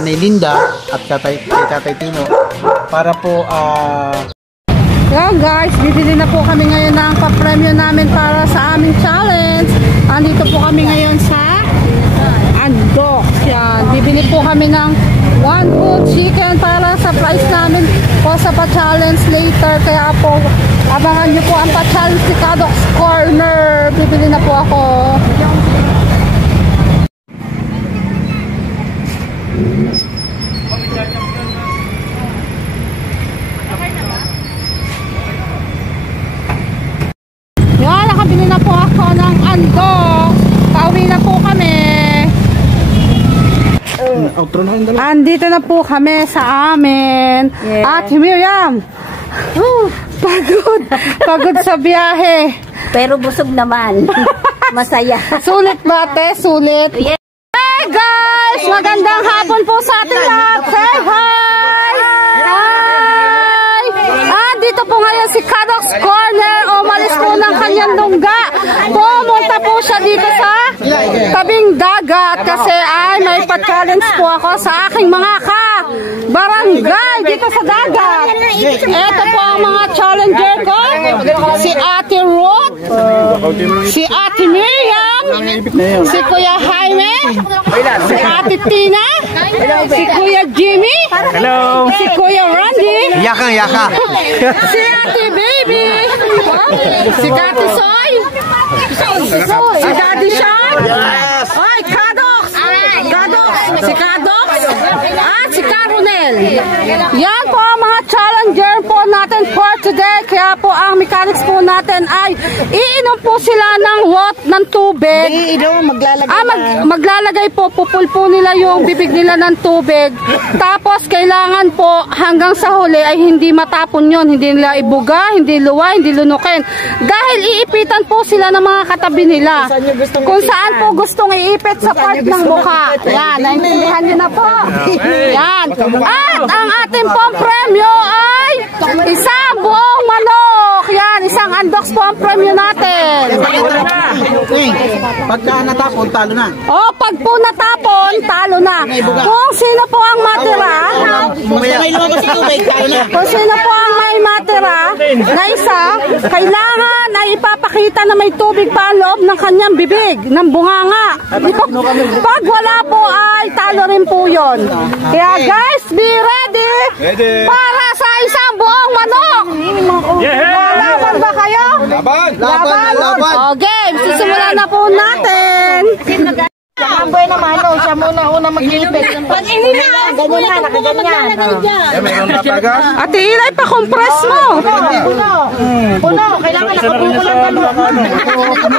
Nanay Linda at kay Tatay Tino para po yeah guys, bibili na po kami ngayon ng pa-premyo namin para sa aming challenge. Andito po kami ngayon sa Andok. Yan, bibili po kami ng 1 whole chicken para sa price namin po sa pa-challenge later. Kaya po, abangan nyo po ang pa-challenge si Kadok's Corner. Bibili na po ako. Yan, nakabili na po ako ng Andok. Pauwi na po kami. Andito na po kami sa amin. At Miriam, pagod sa biyahe. Pero busog naman. Masaya. Sulit ba, te? Sulit? Yeah. Hey guys! Magandang hapon po sa ating lahat. Say hi! Hi! Dito po ngayon si Kadok's Corner. Umalis po ng kanyang lungga. Pumunta po siya dito sa tabing dagat kasi ay may pa-challenge po ako sa aking mga barangay dito sa dagat. Ito po ang mga challenger ko. Si Ate Ruth, si Ate Miriam, si Kuya Jaime, si Ate Tina, si Kuya Jimmy, si Kuya Randy, yaka. si Ate Baby, si Ate Soy, si Daddy Sean, ay Kadok's, si Kadok's, at si Caronel. Yan po ang mga challenger po natin for today. Kaya po ang mechanics po natin ay iinom po sila ng tubig. Maglalagay po, pupulpo nila yung bibig nila ng tubig. Tapos kailangan po hanggang sa huli ay hindi matapon yun. Hindi nila ibuga, hindi luwa, hindi lunukin. Dahil iipitan po sila ng mga katabi nila. Kung saan po gustong iipit sa part ng mukha. Yan, naintindihan nyo na po. Yan. At ang ating pong premyo ay isang buong manok. Yan, isang Andok's po ang premyo natin. Pagka natapon, talo na. Pag po natapon, talo na. Kung sino po ang matira, kung sino po ang may matira na isa, kailangan ay ipapakita na may tubig pa ang loob ng kanyang bibig, ng bunganga. Pag wala po ay talo rin po yun. Kaya guys, be ready para sa isang buong manok. Laban ba kayo? Laban. O game, sisimulan na po natin. Amboy naman, siya muna una mag-ilipit. Pag inila, ganyan na, nakaganyan. Ate Ilay, pa-compress mo. Puno, kailangan nakapukulan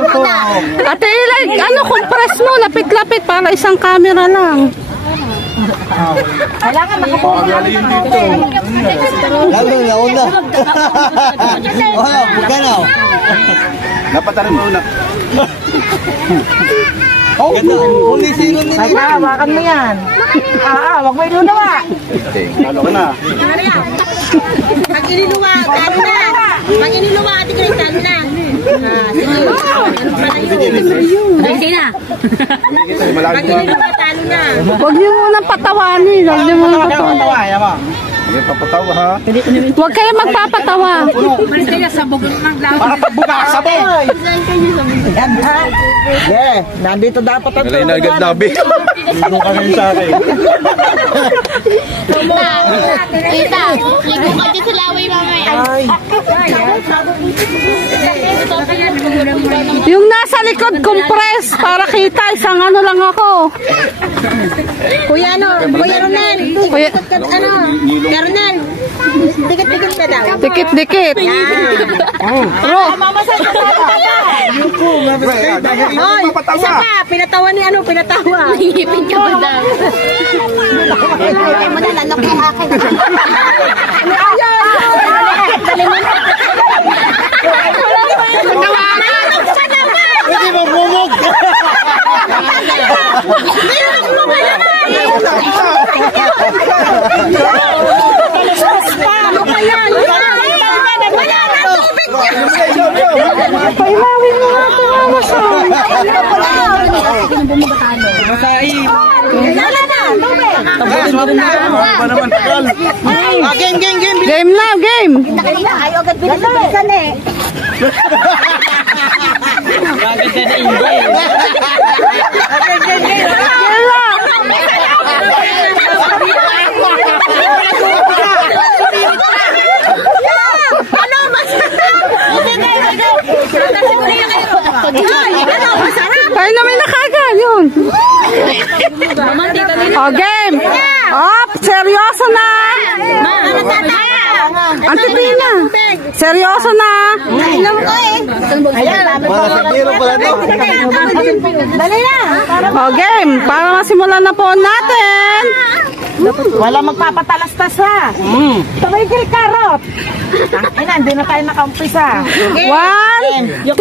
ka. Ate Ilay, compress mo, lapit-lapit para isang camera lang. Kailangan nakapukulan ka. Lalo na una. Buganaw. Napatarin mo una. Hawakan mo yan. Wag mo ilunawa. Ano ka na? Pag iniluwa, talo na. Pag iniluwa, ati kayo, talo na. Sige na. Pag iniluwa, talo na. Huwag niyo munang patawanin. Huwag niyo munang patawanin. Hindi papatawa ha. Huwag kayo magpapatawa. Mas kaya sabog ng lawa. Para pagbuka ka sabog. Yan ha. Nandito dapat ang tulungan. Nagad nabi. Hindi ka rin sa akin. Tita, ligo ka dyan sa laway mamaya. Yung nasa likod, compress. Para kita, isang ano lang ako. Kuya Ronel. Ronel. Dikit-dikit ka daw. Dikit-dikit. Mama sa Hoy, isa pa. Pinatawa ni pinatawa. Hihipin ka ba daw? Ay, madalalok yung akin. Hindi mo bumog. Pailawin mo nga ito, Masay. Wala na, tubig. Game na, game. Ayaw agad bilisan eh. Tayo namin nakagad yun. O, game. Op, seryoso na. Antitina. Seryoso na. O, game. Para masimulan na po natin. Wala magpapatalastas ha. Tumigil karot. Ina, hindi na tayo nakaumpisa. 1, 2, 3,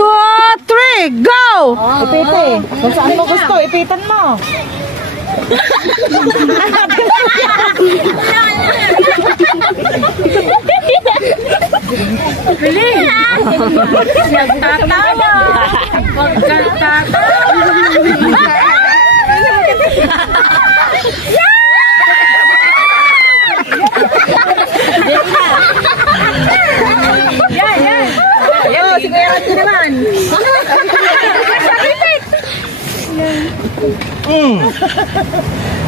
go! Ipite. Kung saan mo gusto, ipitan mo.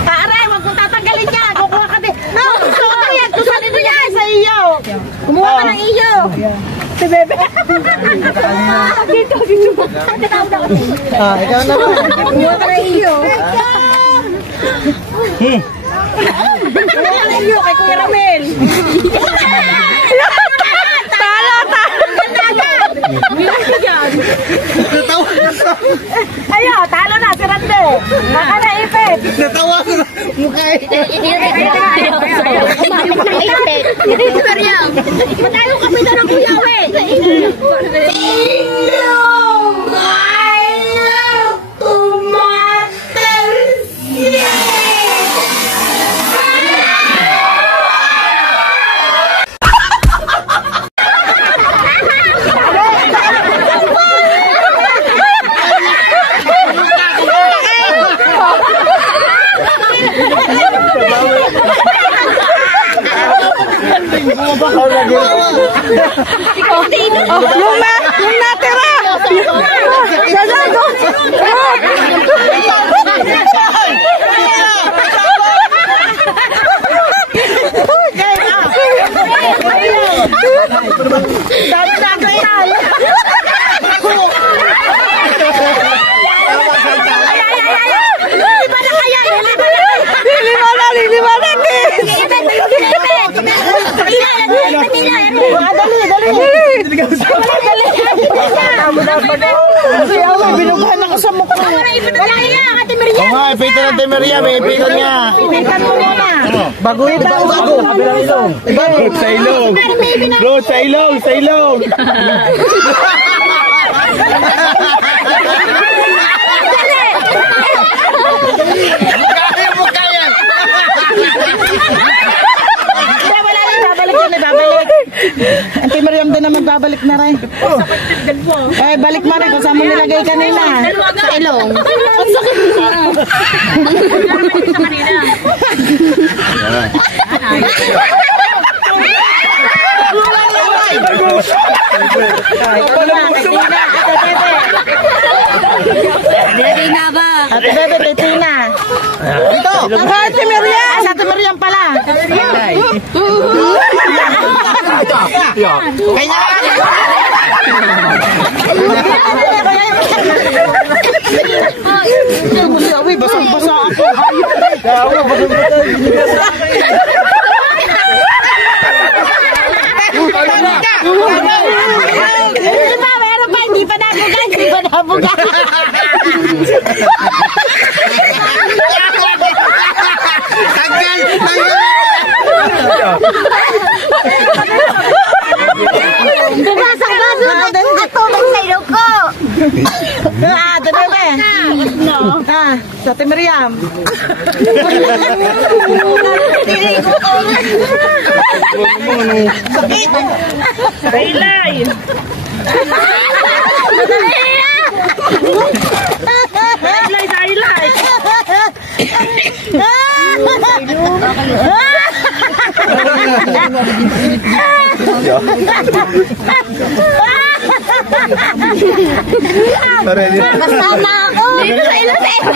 Aray, wag mong tatanggalin yan. Kukuha ka din. No, ayan, kusanin mo yan sa iyo. Kumuha ka ng iyo. Si Bebe. Dito. Ikaw na ba? Kumuha ka ng iyo. Kumuha ka ng iyo kay Kuya Ramel. Ayo, talo na si Rande. Baka naipit. Natawa ko sa mukha eh. Hindi si Mariam. Matalo kami na ng kuyawe. Yung natira! Gagago! Binubuhan ako sa mukha. Wala niya, Ate Mariam. Oo nga, ipitan ng Temeria, may ipitan niya. Ipitan mo muna. Bago ito, bago. Road sa ilong. Road sa ilong, sa ilong. Kaya mo kaya. Wala na, babalik yan, babalik. Ate Mariam din naman babalik na rin. Eh, balik mo rin kung saan mo nilagay kanina. Sa ilong. Ate Bebe, titina. Ito. Ate Mariam! Ate Mariam pala. Kanya Uy, basang-basa ako. Meron pa, hindi pa nabuga, hindi pa nabuga. Tanggal! Basang-basa ako. Atulog sa ilong ko. Ate Bebe. Sa Ate Mariam. Bailay. Bailay. Kasama ako. Dito sa ilo sa ilo.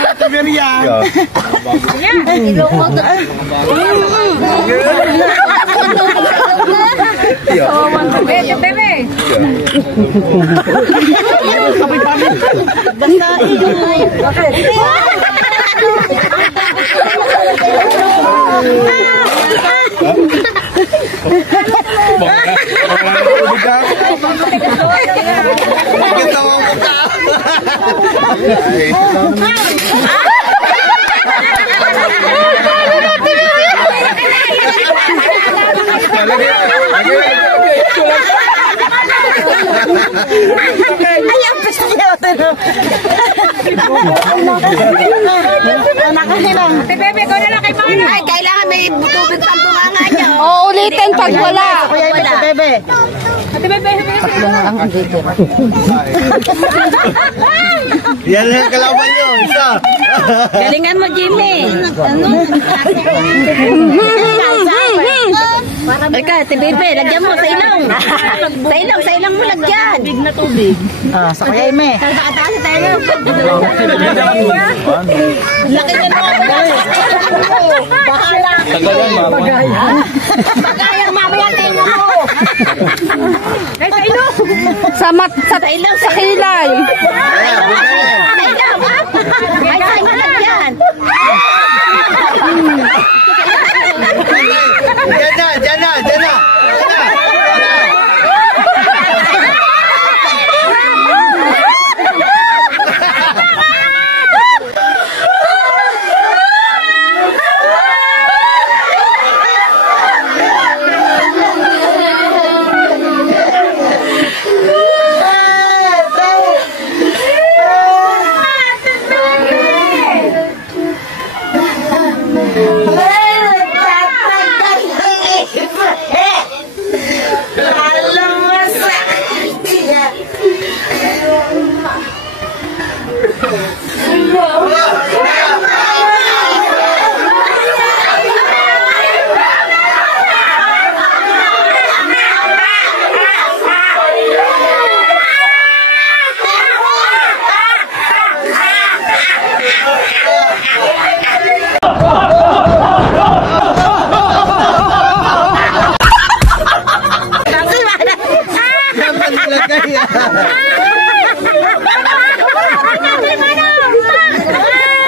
Bebe. Basta ay, ang pesta niya. Nakahilang. Bebe, ko na lang kay Mano. Ay, kailangan may tubig pang bumanga niya. O, ulitin pag wala. Wala. Bebe. Ate Bebe. Yan ang kalaban nyo, isa. Galingan mo, Jimmy. Eka, Ate Bebe, lagyan mo sa ilong. Sa ilong mo lagyan. Tubig na tubig. Ah, sa kaya me. Taas tayo. Laki na mo. Bahala. Bagay ang mamaya tayo mo. Sa ilong. Sa kilay. Diyan na.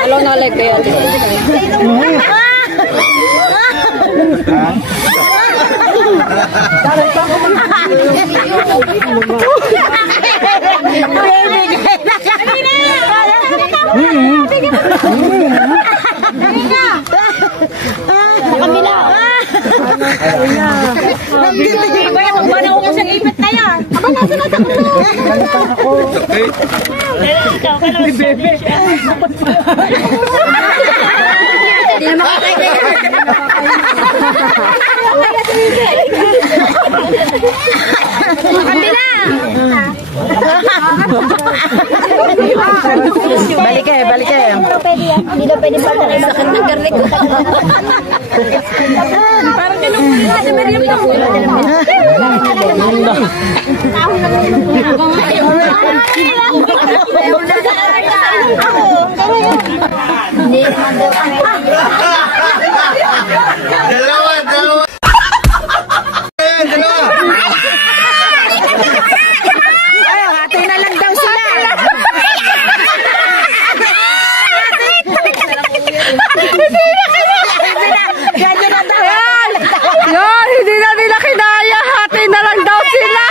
Hello, nalay kayo. Balik eh. Hindi na pwede pa tayo sakit ng garlic ko. Parang ganun na si Miriam na. Dalawa. Hati na lang daw sila. Yan, hindi na nila kinaya. Hati na lang daw sila.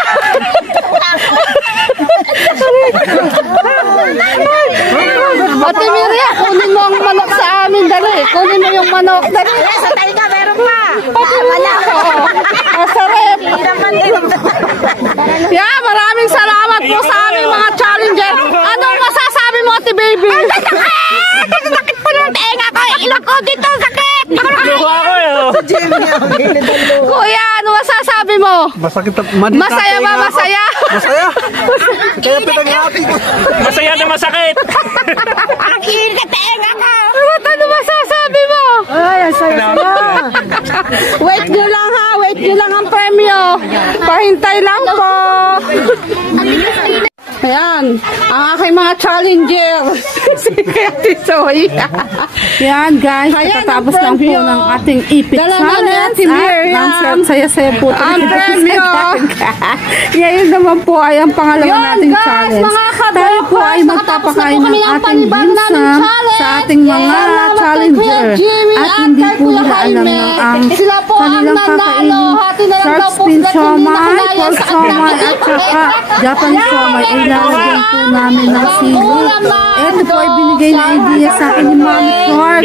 Ate Miria, kunin mo ang manok sa amin, dali. Kunin mo yung manok, dali. Sa tayo ka, meron pa. Wala. Masarap. Yeah, maraming salamat po sa aming mga challenger. Anong masasabi mo, Ate Baby? Sakit po ng tenga ko. Ilok ko dito, sakit. Kuya, ano masasabi mo? Masaya ba? Masaya? Kaya pinag-happy ko. Masaya na masakit. Ang init tenga ko. Ano masasabi mo? Ay, ang saya. Pahintay lang po. Ayan, ang aking mga challenger. Si Ate Soy. Yan guys, katatapos lang po ng ating ipit challenge. At saya-saya po. Ang premyo. Ngayon naman po ay ang pangalawa nating challenge. Tayo po ay magpapakain ng ating ginsa sa ating mga challenger. At hindi po nila alam na ang kanilang kakainin. Shark fin siomai, pork siomai, at saka Japanese siomai ay lalagyan po namin ng sili. Ito po ay binigay na idea sa akin ni Mami Shark.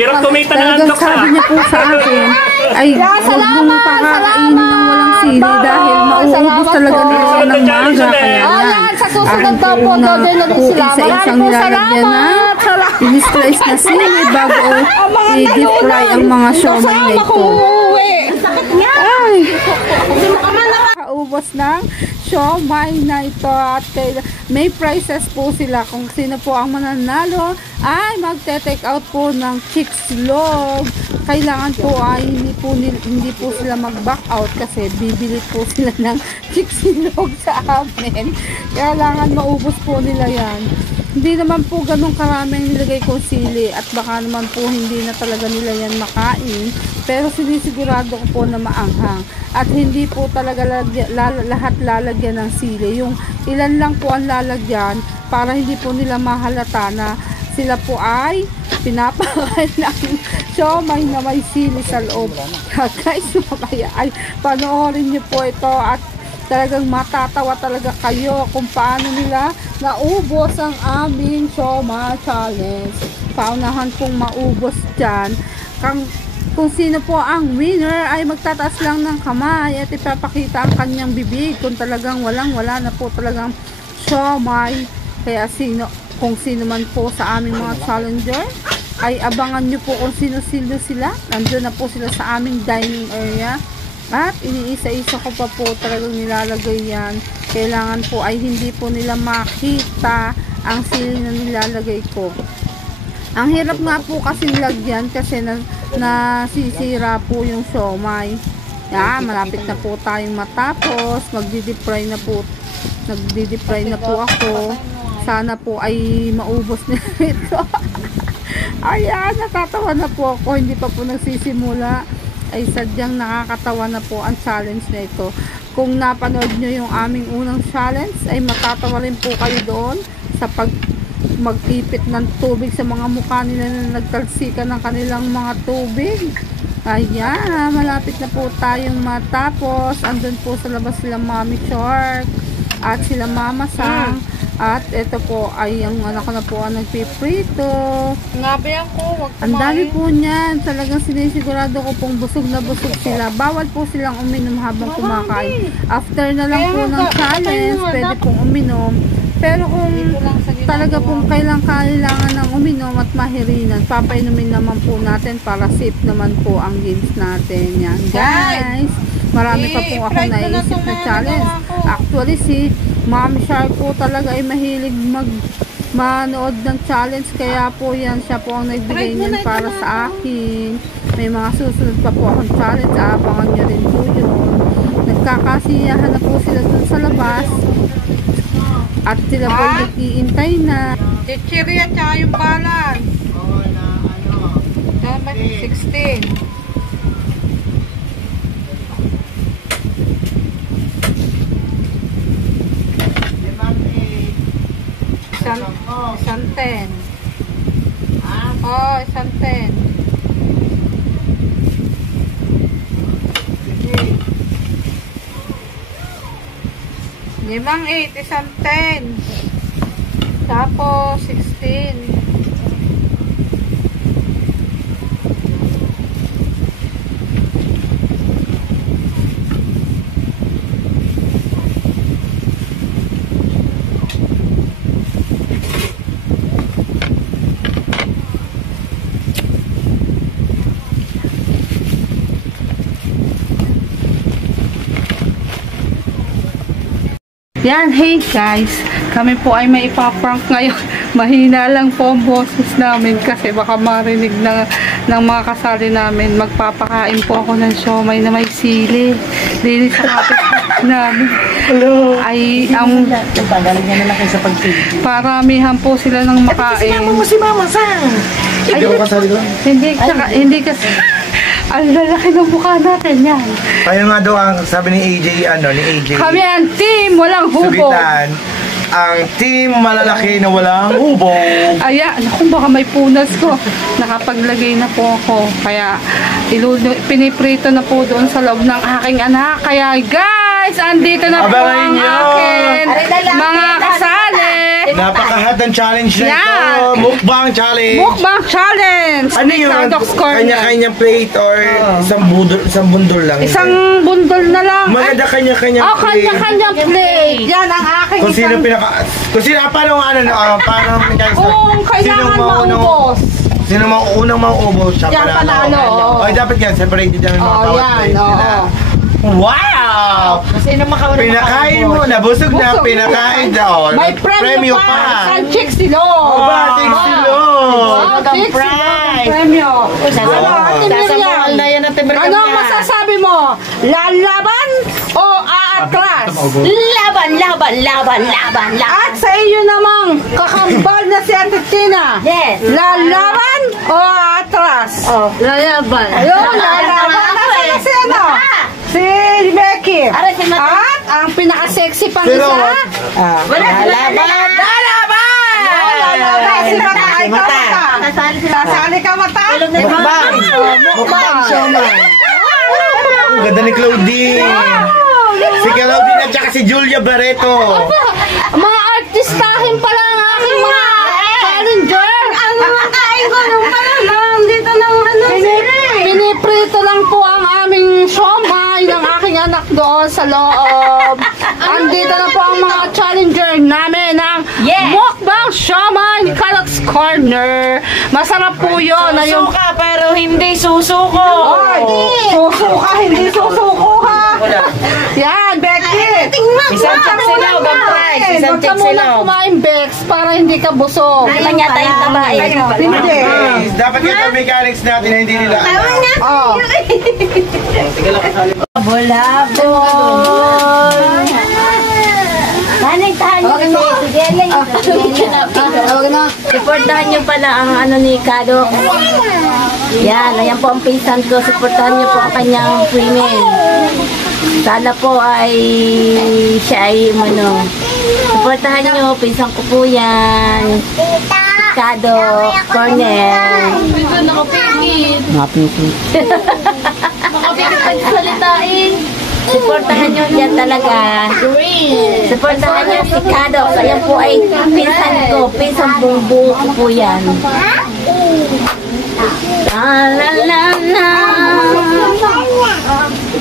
Talagang sabi niya po sa akin ay huwag mong pakakainin ng walang sili dahil mauubos talaga nila ng maga. Kaya yan, akin po una po isa-isang nilalagyan na in-slice na sili bago i-deep fry ang mga siomai na ito. Ay! Kaubos ng siomai na ito at may prizes po sila. Kung sino po ang mananalo ay magte-take out po ng chicks log. Kailangan po ay hindi po sila mag-back out kasi bibili po sila ng chicks log sa amin. Kailangan maubos po nila yan. Hindi naman po ganun karaming nilagay ko sili at baka naman po hindi na talaga nila yan makain. Pero sinisigurado ko po na maanghang. At hindi po talaga lahat lalagyan ng sili. Yung ilan lang po ang lalagyan para hindi po nila mahalata na sila po ay pinapakain ng siomai na may sili sa loob. Guys, mamaya ay panoorin niyo po ito at talagang matatawa talaga kayo kung paano nila naubos ang aming siomai challenge. Paunahan pong maubos dyan. Kung sino po ang winner ay magtataas lang ng kamay at ipapakita ang kanyang bibig kung talagang wala na po talagang siomai. Kaya kung sino man po sa aming mga challenger ay abangan nyo po kung sino-sino sila. Nandun na po sila sa aming dining area. At iniisa-isa ko pa po talagang nilalagay yan. Kailangan po ay hindi po nila makita ang sili na nilalagay ko. Ang hirap nga po kasi nilagyan kasi nasisira po yung siomai. Malapit na po tayong matapos. Magdi-deep fry na po ako. Sana po ay maubos nila ito. Ayan, natatawa na po ako. Hindi pa po nagsisimula. Ay sadyang nakakatawa na po ang challenge na ito. Kung napanood nyo yung aming unang challenge ay matatawa rin po kayo doon sa magtipit ng tubig sa mga mukha nila na nagtalsikan ng kanilang mga tubig. Ayan, malapit na po tayong matapos. Andun po sa labas sila Mami Shark at sila Mama Sang. At ito po ay ang anak ko na po ang nagpiprito. Ngabihan ko, wag kumain. Ang dami po niyan. Talagang sinisigurado ko pong busog na busog sila. Bawal po silang uminom habang kumakain. After na lang po ng challenge, pwede pong uminom. Pero kung talaga pong kailangan ng uminom at mahirinan, papainumin naman po natin para safe naman po ang games natin. Yan guys. Marami pa po ako naisip na challenge. Actually si Mami Shark po talaga ay mahilig manood ng challenge. Kaya po yan, siya po ang nagbigay niyan para sa akin. May mga susunod pa po akong challenge. Abangan nyo rin po yun. Nagkakasiyahan na po sila dun sa labas. At sila po nag-iintay na. Chichiri at saka yung balance. Tama, 16. Isang 10. Oh, isang 10. Limang 8, isang 10. Tapos 16. Yan, hey guys, kami po ay may ipaprank ngayon. Mahina lang po ang boses namin kasi baka marinig ng mga kasali namin. Magpapakain po ako ng siomai na may sili. Linis sa kapit. namin ay ang paramihan po sila ng makain. mo si Mama Sang. Hindi ko kasali doon. Hindi kasi ang lalaki ng mukha natin yan. Kaya nga daw ang sabi ni AJ, Kami ang team walang hubo. Subitan, ang team malalaki na walang hubo. Aya, naku, baka may punas ko. Nakapaglagay na po ako. Kaya piniprito na po doon sa loob ng aking anak. Kaya guys, andito na po ang akin mga kasali. Napaka-hot ang challenge na Yan. ito. Mukbang challenge. Mukbang challenge. Ano yun? Kanya-kanya plate or isang bundol lang? Isang bundol na lang. Maganda kanya-kanya Oh, plate. kanya-kanya plate. Yan ang aking Kung sino paano parang kung kailangan maubos. Sino unang mauubos siya Yan, panalo. Okay, dapat yan, separated yan yung mga Oh, bawat yan, plate nila. Wow! Sino makauna Pinakain mo, nabusog na, pinakain daw. May premyo pa. San Chixilo. Aba, Chixilo. Premyo. Ano, Ate Miriam? na yan, Ate Miriam. Ano ang masasabi mo? Lalaban o aatras? Laban. At sa iyo namang kakambal na si Ate Tina. Yes. Lalaban o aatras? Lalaban. Ayun, lalaban. Nasaan na si ano? Si Becky. Aray, si Mata. At ang pinaka-sexy pang Pero, isa. Lalaban. Lalaban. Si Mata. Ay, Mata. Sasali ka, Mata? Mukbang. Mukbang. Ang ganda ni Claudine. Si Claudine at saka si Julia Barreto. Mga artistahin pala ang aking mga challenger. Ang mga kain ko nung pala lang. Dito ng ano. Piniprito lang po ang aming siomay ng aking anak doon sa loob. Andito na po ang mga challenger namin ng mukbang siomay ni Carl's Corner. Masarap po yun. Susuka pero hindi susuko. Susuka, hindi susuko ha. Yan, Becky. Isang check sila, bang price. Isang check Huwag ka sila. muna kumain, Bex, para hindi ka busog. Naman yata yung tabae. Hindi. Dapat yung mechanics natin na hindi nila. Oh. Supportahan nyo pala ang ano ni Kado. Yan, ayan po ang pinsan ko. Supportahan nyo po ang kanyang premium. Sana po ay siya ay supportahan nyo. Pinsan ko po yan. Kado, Cornel. Nakapikit pagsalitain. Supportahan nyo yan talaga. Supportahan nyo si Kado. Ayan po ay pinsan ko. Pinsan buong ko po yan. La la la la.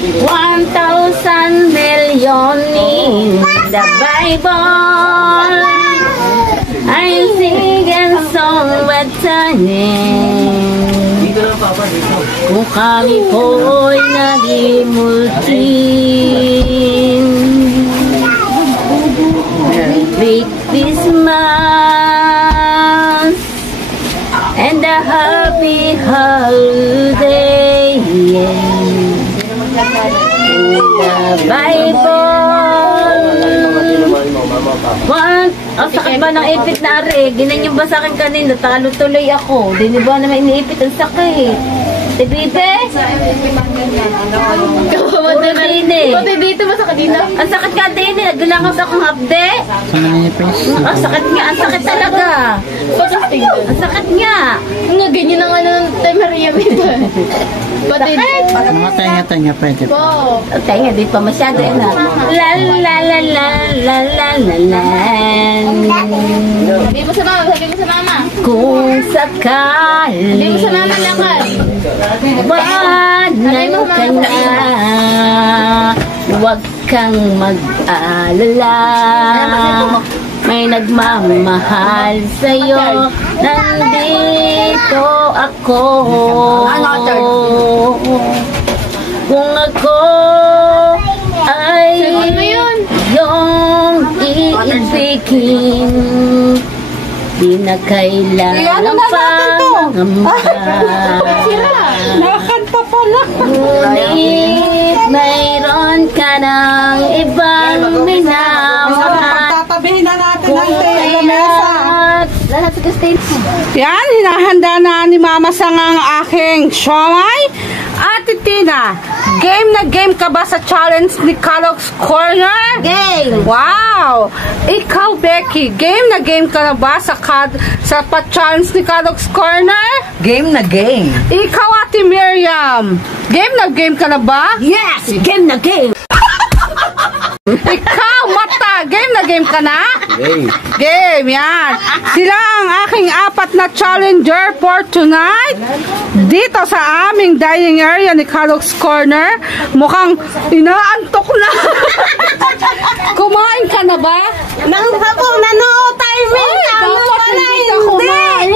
1,000 million in the Bible. I sing a song with turning. Kung kami po'y nagimultin. Big Christmas and a happy holiday. The Bible. What? Ang sakit ba ng ipit na ari? Ginanyan ba sa akin kanina? Talo tuloy ako. Di ba naman iniipit ang sakit? Si Bibe? Pati dito ba sa kanina? Ang sakit ka din eh. Nagulangos akong hapde. Ang sakit nga. Ang sakit talaga. Ang sakit nga. Nga ganyan ang ano ng Maria Bibe. Pati Mga tanya-tanya pwede po. tenga di pa masyado na. La la la la la la la la. Sabi mo sa mama. Kung sakali. Sabi mo sa mama lakad. Banay ka na. Huwag kang mag-alala. May nagmamahal sa'yo. Nandito ako. Kung ako ay yung iibigin, di na kailangan pangamba. Nakakanta pala. Ngunit mayroon ka ng ibang minamahal. Tatabihin na natin ang Lahat sa Christine. Yan, hinahanda na ni Mama Sang ang aking siomay. Ate Tina, game na game ka ba sa challenge ni Kadok's Corner? Game! Wow! Ikaw, Becky, game na game ka na ba sa challenge ni Kadok's Corner? Game na game. Ikaw, Ate Miriam, game na game ka na ba? Yes! Game na game! Ikaw, Mata, game na game ka na? Game. Game, yan. Sila ang aking apat na challenger for tonight. Dito sa aming dining area ni Kadok's Corner. Mukhang inaantok na. Kumain ka na ba? Nanghabong na no timing! Dapat hindi ka kumain.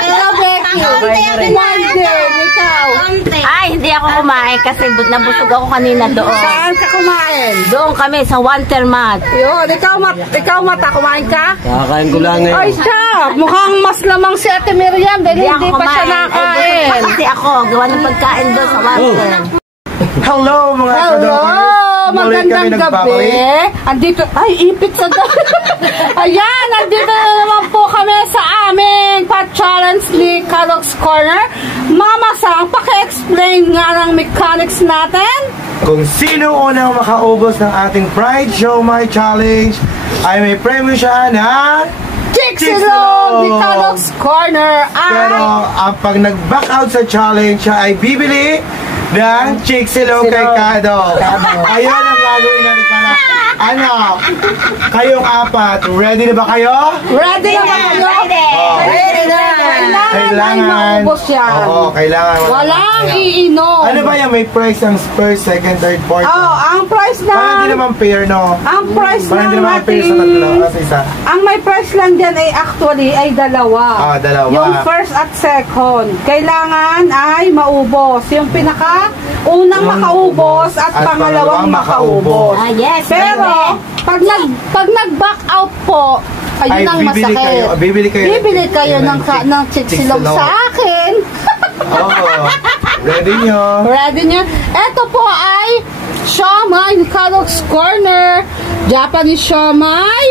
Ikaw, Becky. Kumain din. Ikaw. Ay, hindi ako kumain kasi nabusog ako kanina doon. Saan ka kumain? Doon kami sa Watermat. Yun, ikaw Mata, kumain ka? Kakain ko lang Ay, siya. Mukhang mas lamang si Ate Miriam dahil hindi pa siya nakain. Kasi ako, gawa ng pagkain doon sa Water. Hello mga Hello! kadokers! Magandang gabi. Andito, ay, ipit sa gabi. Ayan, andito na naman po kami sa aming pa-challenge ni Kadok's Corner. Mama Sang, paki-explain nga ng mechanics natin. Kung sino unang makaubos ng ating Pride Show My Challenge ay may premyo siya na Chicks-Ilog ni Kadok's Corner. Pero pag nag-back out sa challenge, siya ay bibili ng Chicks-Ilog kay Kadok. Ayun ang gagawin natin para kayong apat, ready na ba kayo? Ready na ba kayo? Ready na. Kailangan maubos yan. Oo, kailangan. Walang iinom. Ano ba yan? May price ang first, second, third, fourth? Ang price na... Parang hindi naman fair, no? Ang price Parang hindi ng naman fair sa tatlo. Sa isa. Ang may price lang dyan ay actually ay dalawa. Dalawa. Yung first at second. Kailangan ay maubos. Yung unang makaubos at pangalawang makaubos. Yes, pero pag nag-back out po, ayun ang masakit. Bibili kayo ng Chicks-Ilog sa akin. Ready nyo? Ready nyo? Ito po ay siomay ni Kadok's Corner, Japanese siomay,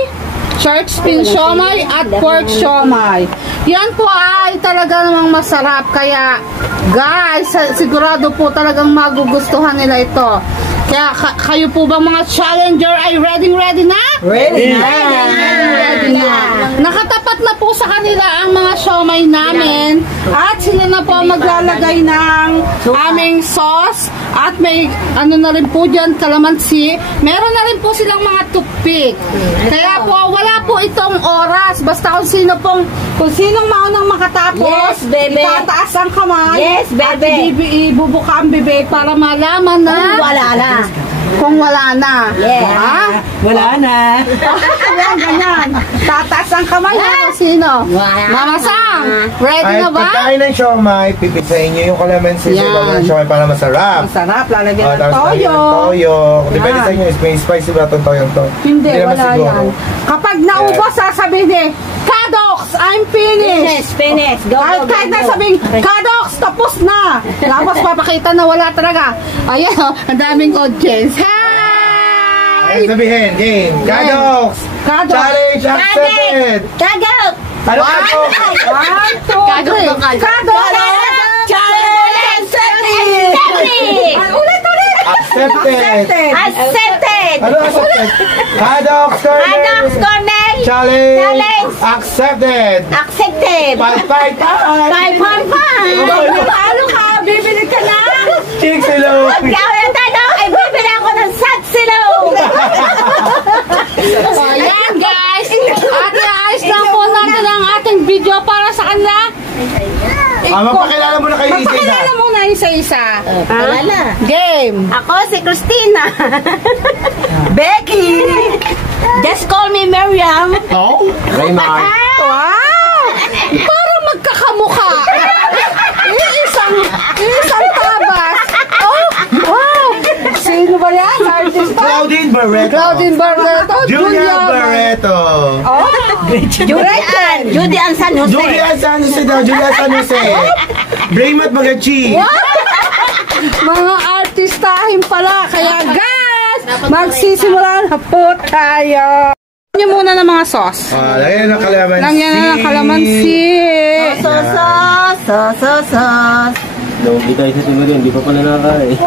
shark fin siomay, at pork siomay. Yan po ay talaga namang masarap. Kaya guys, sigurado po talagang magugustuhan nila ito. Kaya kayo po ba mga challenger ay ready na? Ready na. Ready na. Nakatapat na po sa kanila ang mga siomay namin. At sila na po maglalagay ng aming sauce. At may na rin po dyan, kalamansi. Meron na rin po silang mga toothpick. Kaya po, wala po itong oras. Basta kung sinong maunang makatapos, yes, baby. Itataas ang kamay. Yes, baby. At ibubuka ang bibig para malaman na wala na. Kung wala na. Yeah. Ha? Wala na. Ayan, ganyan. Tataas ang kamay na kung sino. Mama Sang, ready na ba? Pagkain ng siomay, pipitsahin nyo yung kalamansi sa ibabaw ng siomay para masarap. Masarap, lalagyan ng Tapos lagyan ng toyo. Depende sa inyo, may spicy ba itong toyong to? Hindi, naman wala siguro. yan. Kapag naubos, sasabihin eh, Kadok's, I'm finished. Finish. Go, go, go, Kahit na go. sabihin, Kadok's, tapos na. Tapos papakita na wala talaga. Ayan, ang daming audience. Hi! Ay, sabihin, game. Kadok's! Challenge accepted! Kadok! Ano Kadok? 1, 2, 3. Kadok! Challenge accepted! Accepted! Accepted! Ano accepted? Kadok's Corner! Kadok's Corner! Challenge accepted! Accepted! 5-5! 5.5! Ano ka? Bibili ka na? Chicks-Ilog! Pag ako yung tanong, ay bibili ako ng Chicks-Ilog! Ayan guys! At ayos lang po natin ang ating video para sa kanila. Magpakilala mo na kayo isa-isa. Magpakilala muna isa-isa. Wala. Game. Ako si Christina. Becky. Just call me Miriam. Oh? Raymar. Wow! Parang magkakamukha. Isang tabas. Oh, wow! Sino ba yan? Artist pa? Claudine Barreto. Claudine Barreto. Julia Barreto. Oh, Judy Ann San Jose. Julia San Jose daw. Julia San Jose. Braymat Magachi. mga artistahin pala. Kaya guys! magsisimula na po tayo. Lagyan muna ng mga sauce. Lagyan ng kalamansi. Lagyan na ng kalamansi. Sos. Hindi tayo sa siguro, hindi pa pala nakakain.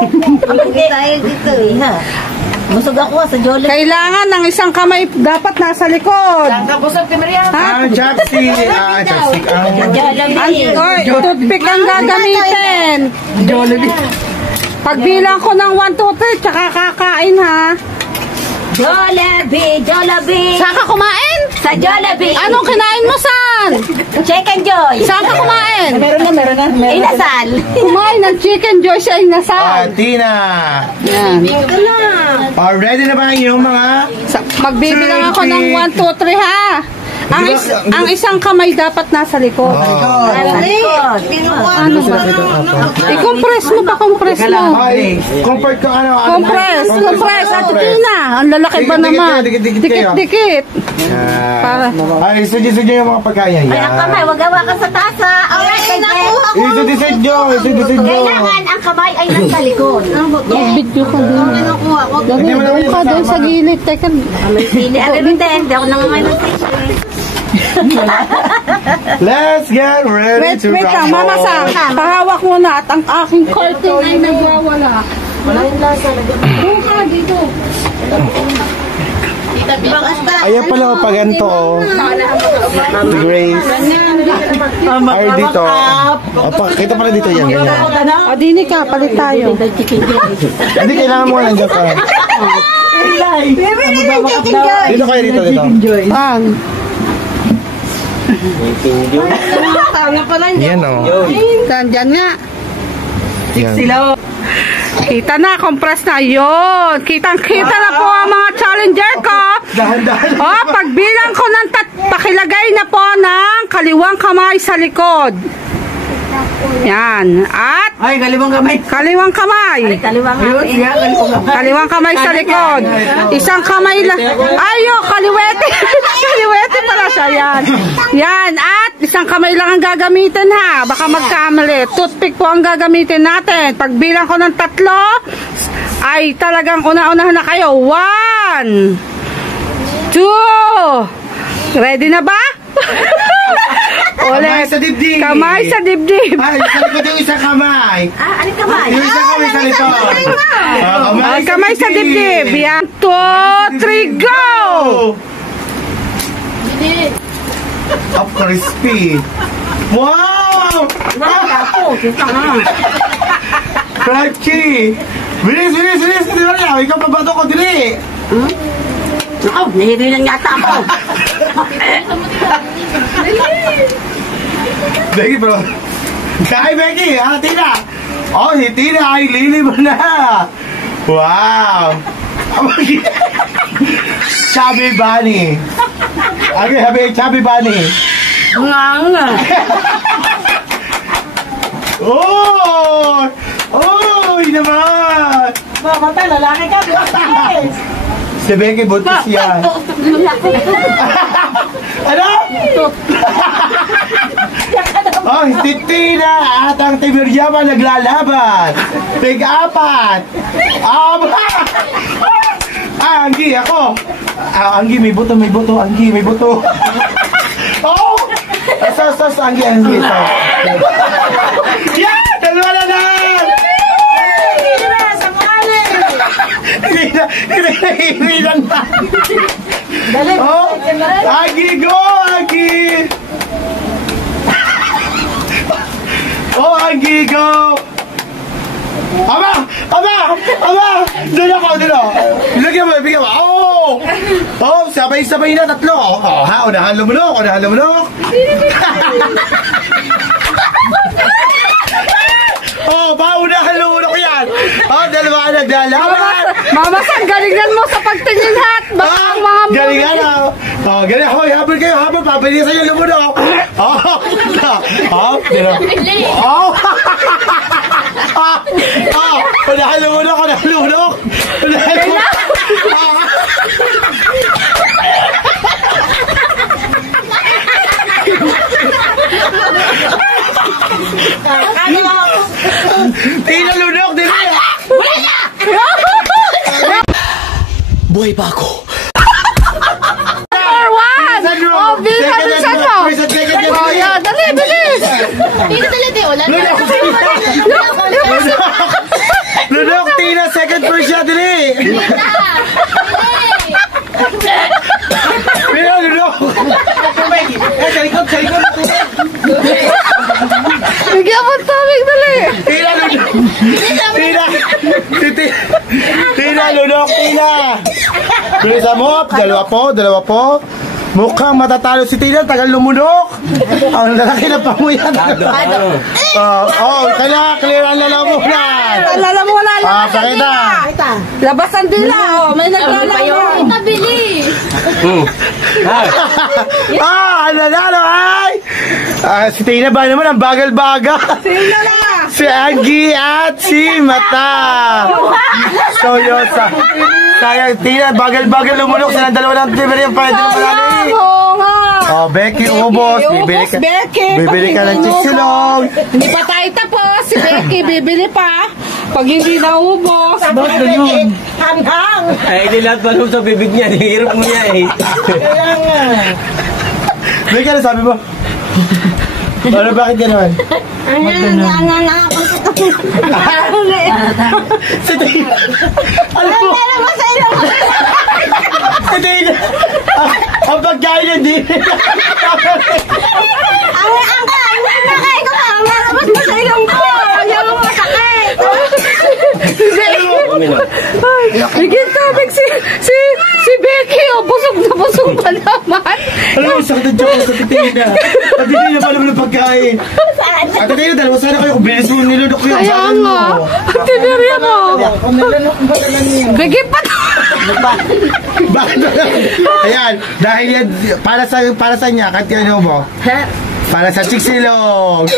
Hindi tayo dito ha. Busog ako sa Jollibee. Kailangan ng isang kamay dapat nasa likod. Busog ka, Maria. Ha? Chopstick. Chopstick. Toothpick ang gagamitin. Pagbilang ko ng 1, 2, 3, tsaka kakain ha. Jollibee. Saan ka kumain? Sa Jollibee. Anong kinain mo saan? Chicken Joy. Saan ka kumain? Meron na. Inasal. Kumain ng Chicken Joy sa Inasal. Tina. Yan. Ready na ba yung mga... Magbibilang ako ng 1, 2, 3 ha. Ang isang kamay dapat nasa likod. Ano ba? I-compress mo pa, compress mo. Comfort ko ano. Compress. At Tina. Ang lalaki ba naman? Dikit. Ay, sudyo yung mga pagkain. Ay, ang kamay, wag hawakan sa tasa. Isudyo. Kailangan ang kamay ay nasa likod. Video ka doon. Doon ka doon sa gilid. Teka. Hindi ako nangangalan. Let's get ready to Wait lang, Mama Sang. Pahawak mo na at ang aking curtain ay nagwawala. Wala yung lasa. Doon ka, dito. Ayan pala o pag ganito o. Grace. Ay dito. Kita pala dito yan. O, dini ka, palit tayo. Hindi kailangan mo nandiyan ka. Dito kayo dito. Yan o. Diyan nga. Yan. Kita na, compress na. Yun. Kitang-kita na po ang mga challenger ko. Dahan-dahan. Pagbilang ko ng pakilagay na po ng kaliwang kamay sa likod. Yan. At Ay, kaliwang kamay. kaliwang kamay. Kaliwang kamay sa likod. Isang kamay lang. Ayo, kaliwete. Kaliwete pala siya. Yan. At isang kamay lang ang gagamitin ha. Baka magkamali. Toothpick po ang gagamitin natin. Pagbilang ko ng 3, ay talagang una-unahan na kayo. 1, 2. Ready na ba? Kamay sa dibdib. Kamay sa dibdib. Ay, sa likod yung isang kamay. Ano kamay? Yung isang kamay sa likod. Kamay sa dibdib. Yan. 2, 3, go! Up crispy. Wow! Crunchy. Bilis. Ikaw pabato ko, dili. Nahihirilan yata ako. Becky, bro. Kay Becky, Tina. Si Tina ay lilib na. Wow. Chubby Bunny. Okay, Chubby Bunny. Yun naman. Mata, lalaki ka. Si Becky, buntis yan. Ano? Si Tina at ang Timiryaman naglalaban. Tig-4. Anggi, ako. Anggi, may buto. Anggi, may buto. Anggi. Yan! Dalawa na lang! Hindi lang pa. Anggi, go! Anggi! Anggi, go! Aba! Doon ako. Lagyan mo, bigyan mo. Sabay-sabay na, 3. Unahan lumunok. Unahan lumunok yan. Dalawa naglalaban. Mama Sang, galingan mo sa pagtingin hat. Baka ang mga galingan na. Galing. Habol kayo. Papili sa'yo lumunok. Unahan lumunok. Tina lunok din. ba ako? Number 1! Oh, bilisan mo! Oh, yan. Dali, bilis! Dito talaga wala na. Lunok, Tina, second first siya, dali! Pero, Lunok! Sa likod, sa likod! Bigyan mo tubig, dali! Tina, Lunok! Tina, Lunok, Tina! Bilisan mo, dalawa po. Mukhang matatalo si Tina, tagal lumunok. Ang lalaki na pamuyan. Kaya clear ang lalamunan. Lalamunan lang. Pakita. Labas ang dila, oh. May naglalaman. Itabili. Ang nanalo ay si Tina ba naman ang bagal-bagal. Sino na? Si Aggie at si Mata. So yun, sayang Tina, bagal-bagal lumunok. Silang dalawa ng timer yung pwede mo palali. Oo nga. Oh, Becky, ubos. Bibili ka ng chiksilong. Hindi pa tayo tapos. Si Becky, bibili pa. Pag hindi naubos. Bakit yun? Hanghang. Ay, hindi lahat pa sa bibig niya. Hirap mo niya eh. Becky, ano sabi mo? Ano, bakit gano'n? Si Tina. Ano mo? Si Tina. Ang pagkain hindi. Ang nakain ko pa, malabas mo sa ilong ko. Ayaw mo masakit. Bigyan tubig si Becky. Oh, busog na busog pa naman. Alam mo, sakit ang joke sa Tina. Pati Tina pa naman ng pagkain. At Tina, dalawa sana kayo kung bilis mo nilunok yung Kaya nga. Ang tinirya mo. Bigyan pa Bakit? Ayan, dahil yan, para sa niya, kahit ano mo? Para sa chiksilong.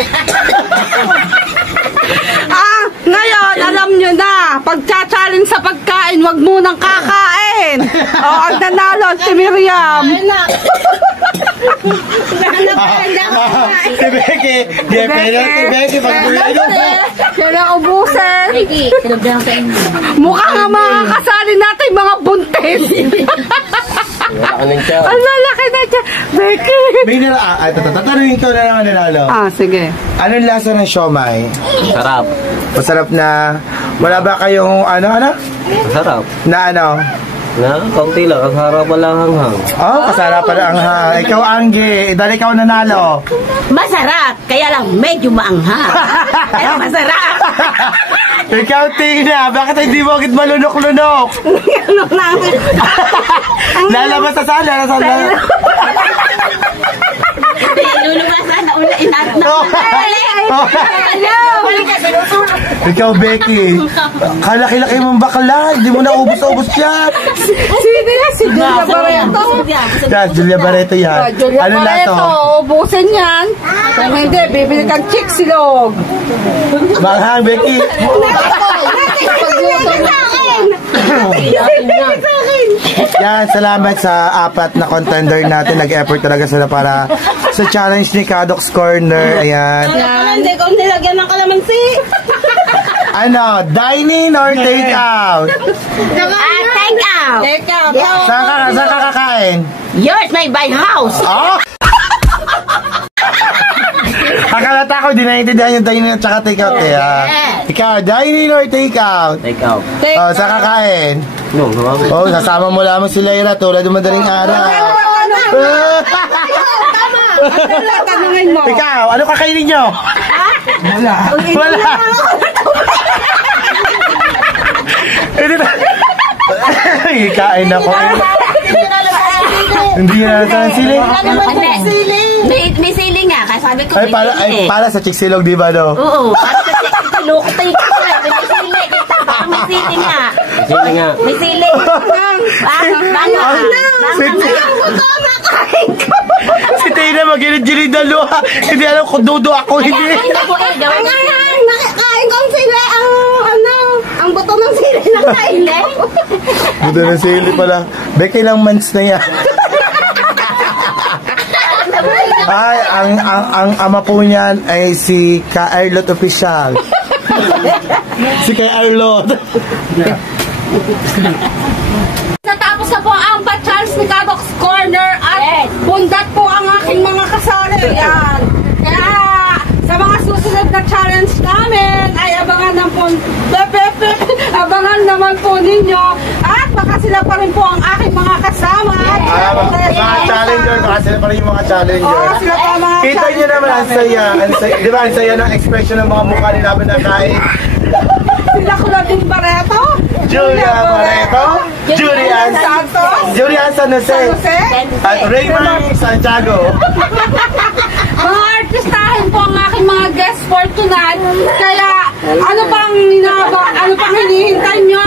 Ngayon, alam nyo na, pag-challenge sa pagkain, wag munang kakain. Ang nanalo, si Miriam. Si Becky, si Becky, Kaya ubusin. Mukha nga makakasali natin mga buntis. Wala ka ng siya. Ang lalaki na siya. Becky. Tatanungin ko na lang nanalo. Sige. Anong lasa ng siomay? Sarap. Masarap na, wala ba kayong ano? Sarap. Na ano? Na, kaunti lang. Ang harap lang hanghang. Oh, kasara pala ang ikaw, Angge. Dahil ikaw nanalo. Masarap, kaya lang medyo maanghang. Pero masarap. Ikaw, Tina. Bakit hindi mo agad malunok-lunok? Lalabas na sana. Lulubasan na una inat na. Ikaw, Becky. Kalaki-laki mong bakla. Hindi mo na ubos-ubos yan. Si Julia Barreto. Yan, Julia Barreto yan. Julia Ano na to? Barreto, ubusin yan. Kung hindi, bibili kang chiksilog. Manghang, Becky. Yan, salamat sa apat na contender natin. Nag-effort talaga sila para sa challenge ni Kadox Corner. Ayan. Hindi ko nilagyan ng kalamansi. Ano, dine-in or take-out? Take out. Saan ka kakain? Yours, my house. Oh! Akalata ko, di naiintindihan yung dine-in at saka take-out eh. Ikaw, dine-in or take-out? Take out. Oh, saan kakain? No, Oh, sasama mo lamang si Lyra tulad ng madaling araw. Tanungin mo. Ikaw, ano kakainin nyo? Wala. Ikain ako. Hindi na natin sili. May sili nga, kasi sabi ko Para sa chiksilog, di ba, no? Oo, para sa tinukutay ko na. May sili, kita pa, may sili nga. Sili nga. May sili. Si Tina magilid-gilid na luha. Hindi alam kung dudo ako, hindi. Nakakain ko ang sili, ang buto ng sili na kaili. Buto ng sili pala. Becky lang months na yan. Ay, ang ama po niyan ay si Ka-Arlot Official. Si Ka-Arlot. Natapos na Ayan. Kaya, sa mga susunod na challenge namin, ay abangan naman po ninyo. At baka sila pa rin po ang aking mga kasama. Mga challenger, baka sila pa rin yung mga challenger. Oo, sila pa mga Kita nyo naman, ang saya. Di ba, ang saya ng expression ng mga mukha nila namin na kain. Sila Claudine Barreto, Julia Barreto, Julian Santos, Julian San Jose, at Raymond Santiago. mga artistahin po ang aking mga guests for tonight. Kaya ano pang hinihintay nyo?